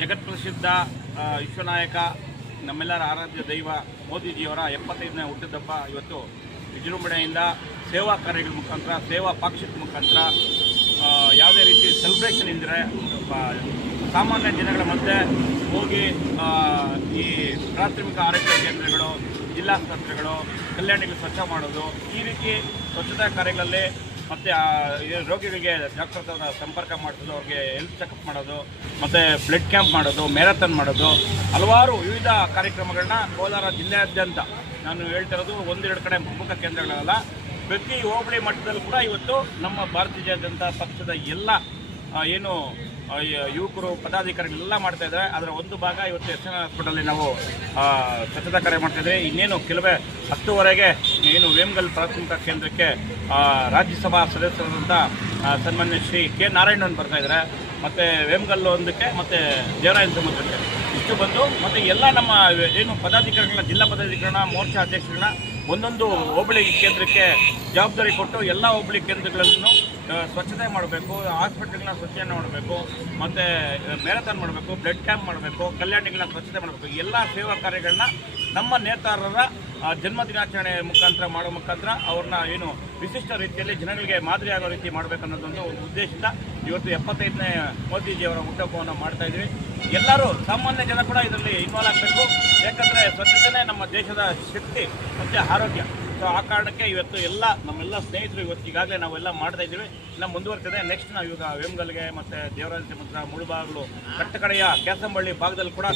ಜಗತ್ಪ್ರಸಿದ್ಧ ವಿಶ್ವನಾಯಕ ನಮ್ಮೆಲ್ಲರ ಆರಾಧ್ಯ ದೈವ ಮೋದಿಜಿಯವರ 75ನೇ ಹುಟ್ಟಿದಬ್ಬ ಇವತ್ತು ವಿಜೃಂಭಣೆಯಿಂದ ಸೇವಾ ಕಾರ್ಯಗಳ ಮುಖಾಂತರ, ಸೇವಾ ಪಾಕ್ಷಿಕ ಮುಖಾಂತರ ಯಾವುದೇ ರೀತಿ ಸೆಲೆಬ್ರೇಷನ್ ಇದ್ದರೆ ಸಾಮಾನ್ಯ ಜನಗಳ ಮಧ್ಯೆ ಹೋಗಿ ಈ ಪ್ರಾಥಮಿಕ ಆರೋಗ್ಯ ಕೇಂದ್ರಗಳು, ಜಿಲ್ಲಾಸ್ಪತ್ರೆಗಳು, ಕಲ್ಯಾಣಿಗಳು ಸ್ವಚ್ಛ ಮಾಡೋದು, ಈ ರೀತಿ ಸ್ವಚ್ಛತಾ ಕಾರ್ಯಗಳಲ್ಲಿ ಮತ್ತು ರೋಗಿಗಳಿಗೆ ಡಾಕ್ಟರ್ ಸಂಪರ್ಕ ಮಾಡಿಸೋದು, ಅವ್ರಿಗೆ ಹೆಲ್ತ್ ಚೆಕಪ್ ಮಾಡೋದು, ಮತ್ತು ಬ್ಲಡ್ ಕ್ಯಾಂಪ್ ಮಾಡೋದು, ಮ್ಯಾರಥಾನ್ ಮಾಡೋದು, ಹಲವಾರು ವಿವಿಧ ಕಾರ್ಯಕ್ರಮಗಳನ್ನ ಕೋಲಾರ ಜಿಲ್ಲೆಯಾದ್ಯಂತ ನಾನು ಹೇಳ್ತಿರೋದು ಒಂದೆರಡು ಕಡೆ ಪ್ರಮುಖ ಕೇಂದ್ರಗಳಲ್ಲ, ಪ್ರತಿ ಹೋಬಳಿ ಮಟ್ಟದಲ್ಲೂ ಕೂಡ ಇವತ್ತು ನಮ್ಮ ಭಾರತೀಯ ಜನತಾ ಪಕ್ಷದ ಎಲ್ಲ ಏನು ಯುವಕರು ಪದಾಧಿಕಾರಿಗಳೆಲ್ಲ ಮಾಡ್ತಾಯಿದ್ದಾರೆ. ಅದರ ಒಂದು ಭಾಗ ಇವತ್ತು ಎಸ್.ಎನ್. ಹಾಸ್ಪಿಟಲಲ್ಲಿ ನಾವು ಸ್ವಚ್ಛತಾ ಕಾರ್ಯ ಮಾಡ್ತಾಯಿದ್ದೀವಿ. ಇನ್ನೇನು ಕೆಲವೇ 10:30ಗೆ ಏನು ವೇಮಗಲ್ ಪ್ರಾಥಮಿಕ ಕೇಂದ್ರಕ್ಕೆ ರಾಜ್ಯಸಭಾ ಸದಸ್ಯರಾದಂಥ ಸನ್ಮಾನ್ಯ ಶ್ರೀ ಕೆ. ನಾರಾಯಣನ್ ಬರ್ತಾಯಿದ್ದಾರೆ. ಮತ್ತು ವೇಮಗಲ್ ಒಂದಕ್ಕೆ ಮತ್ತು ದೇವರಾಯನ ಸಮುದ್ರಕ್ಕೆ ಇಷ್ಟು ಬಂದು ಮತ್ತು ಎಲ್ಲ ನಮ್ಮ ಏನು ಪದಾಧಿಕಾರಿಗಳನ್ನ, ಜಿಲ್ಲಾ ಪದಾಧಿಕಾರಿಗಳನ್ನ, ಮೋರ್ಚಾ ಅಧ್ಯಕ್ಷಗಳನ್ನ ಒಂದೊಂದು ಹೋಬಳಿ ಕೇಂದ್ರಕ್ಕೆ ಜವಾಬ್ದಾರಿ ಕೊಟ್ಟು ಎಲ್ಲ ಹೋಬಳಿ ಕೇಂದ್ರಗಳನ್ನು ಸ್ವಚ್ಛತೆ ಮಾಡಬೇಕು, ಹಾಸ್ಪಿಟಲ್ಗಳನ್ನ ಸ್ವಚ್ಛತೆ ಮಾಡಬೇಕು, ಮತ್ತು ಮ್ಯಾರಥಾನ್ ಮಾಡಬೇಕು, ಬ್ಲಡ್ ಕ್ಯಾಂಪ್ ಮಾಡಬೇಕು, ಕಲ್ಯಾಣಿಗಳನ್ನ ಸ್ವಚ್ಛತೆ ಮಾಡಬೇಕು. ಎಲ್ಲ ಸೇವಾ ಕಾರ್ಯಗಳನ್ನ ನಮ್ಮ ನೇತಾರರ ಜನ್ಮದಿನಾಚರಣೆ ಮುಖಾಂತರ ಮಾಡೋ ಮುಖಾಂತರ ಅವ್ರನ್ನ ಏನು ವಿಶಿಷ್ಟ ರೀತಿಯಲ್ಲಿ ಜನಗಳಿಗೆ ಮಾದರಿ ಆಗೋ ರೀತಿ ಮಾಡಬೇಕನ್ನೋದೊಂದು ಉದ್ದೇಶದಿಂದ ಇವತ್ತು 75ನೇ ಮೋದಿಜಿಯವರ ಹುಟ್ಟುಹಬ್ಬವನ್ನು ಮಾಡ್ತಾಯಿದ್ವಿ. ಎಲ್ಲರೂ ಸಾಮಾನ್ಯ ಜನ ಕೂಡ ಇದರಲ್ಲಿ ಇನ್ವಾಲ್ವ್ ಆಗಬೇಕು. ಯಾಕಂದರೆ ಸ್ವಚ್ಛತೆಯೇ ನಮ್ಮ ದೇಶದ ಶಕ್ತಿ ಮತ್ತು ಆರೋಗ್ಯ. ಸೊ ಆ ಕಾರಣಕ್ಕೆ ಇವತ್ತು ನಮ್ಮೆಲ್ಲ ಸ್ನೇಹಿತರು ಇವತ್ತು ಈಗಾಗಲೇ ನಾವೆಲ್ಲ ಮಾಡ್ತಾಯಿದ್ದೀವಿ. ಇನ್ನು ಮುಂದುವರ್ತದೆ. ನೆಕ್ಸ್ಟ್ ನಾವು ಇವಾಗ ವೇಮಗಲ್ಗೆ ಮತ್ತು ದೇವರಾಜ ಸಮುದ್ರ, ಮುಳುಬಾಗಿಲು, ಕಟ್ಟಕಡೆಯ ಕ್ಯಾಸಂಬಳ್ಳಿ ಭಾಗದಲ್ಲಿ ಕೂಡ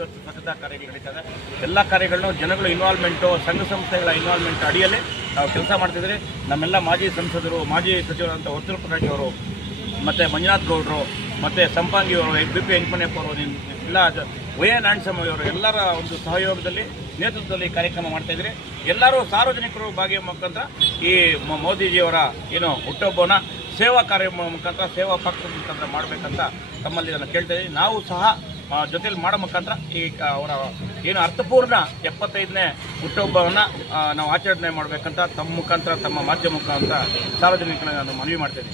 ಇವತ್ತು ಸ್ವಚ್ಛತಾ ಕಾರ್ಯಗಳು ನಡೀತದೆ. ಎಲ್ಲ ಕಾರ್ಯಗಳನ್ನು ಜನಗಳು ಇನ್ವಾಲ್ವ್ಮೆಂಟು, ಸಂಘ ಸಂಸ್ಥೆಗಳ ಇನ್ವಾಲ್ವ್ಮೆಂಟ್ ಅಡಿಯಲ್ಲಿ ನಾವು ಕೆಲಸ ಮಾಡ್ತಿದ್ದೀವಿ. ನಮ್ಮೆಲ್ಲ ಮಾಜಿ ಸಂಸದರು, ಮಾಜಿ ಸಚಿವರಾದಂಥ ವರ್ತೂರು ಪ್ರಕಾಶ್ ಅವರು, ಮತ್ತು ಮಂಜುನಾಥ್ ಗೌಡರು, ಮತ್ತು ಸಂಪಾಂಗಿಯವರು, BP ವೆಂಕಟಪ್ಪ ಅವರು, ಇಲ್ಲ ವೈಎನ್ ಆಂಡ್ಸಮ್ಮವರು ಎಲ್ಲರ ಒಂದು ಸಹಯೋಗದಲ್ಲಿ, ನೇತೃತ್ವದಲ್ಲಿ ಕಾರ್ಯಕ್ರಮ ಮಾಡ್ತಾಯಿದ್ದೀರಿ. ಎಲ್ಲರೂ ಸಾರ್ವಜನಿಕರು ಭಾಗಿಯ ಮುಖಾಂತರ ಈ ಮೋದಿಜಿಯವರ ಏನು ಹುಟ್ಟುಹಬ್ಬವನ್ನು ಸೇವಾ ಕಾರ್ಯ ಮುಖಾಂತರ, ಸೇವಾ ಪಕ್ಷದ ಮುಖಾಂತರ ಮಾಡಬೇಕಂತ ತಮ್ಮಲ್ಲಿ ನಾನು ಕೇಳ್ತಾ ಇದ್ದೀನಿ. ನಾವು ಸಹ ಜೊತೆಯಲ್ಲಿ ಮಾಡೋ ಮುಖಾಂತರ ಈ ಅವರ ಏನು ಅರ್ಥಪೂರ್ಣ 75ನೇ ಹುಟ್ಟುಹಬ್ಬವನ್ನು ನಾವು ಆಚರಣೆ ಮಾಡಬೇಕಂತ ತಮ್ಮ ಮುಖಾಂತರ, ತಮ್ಮ ಮಾಧ್ಯಮ ಮುಖಾಂತರ ಸಾರ್ವಜನಿಕರನ್ನ ನಾನು ಮನವಿ ಮಾಡ್ತಾಯಿದ್ದೀನಿ.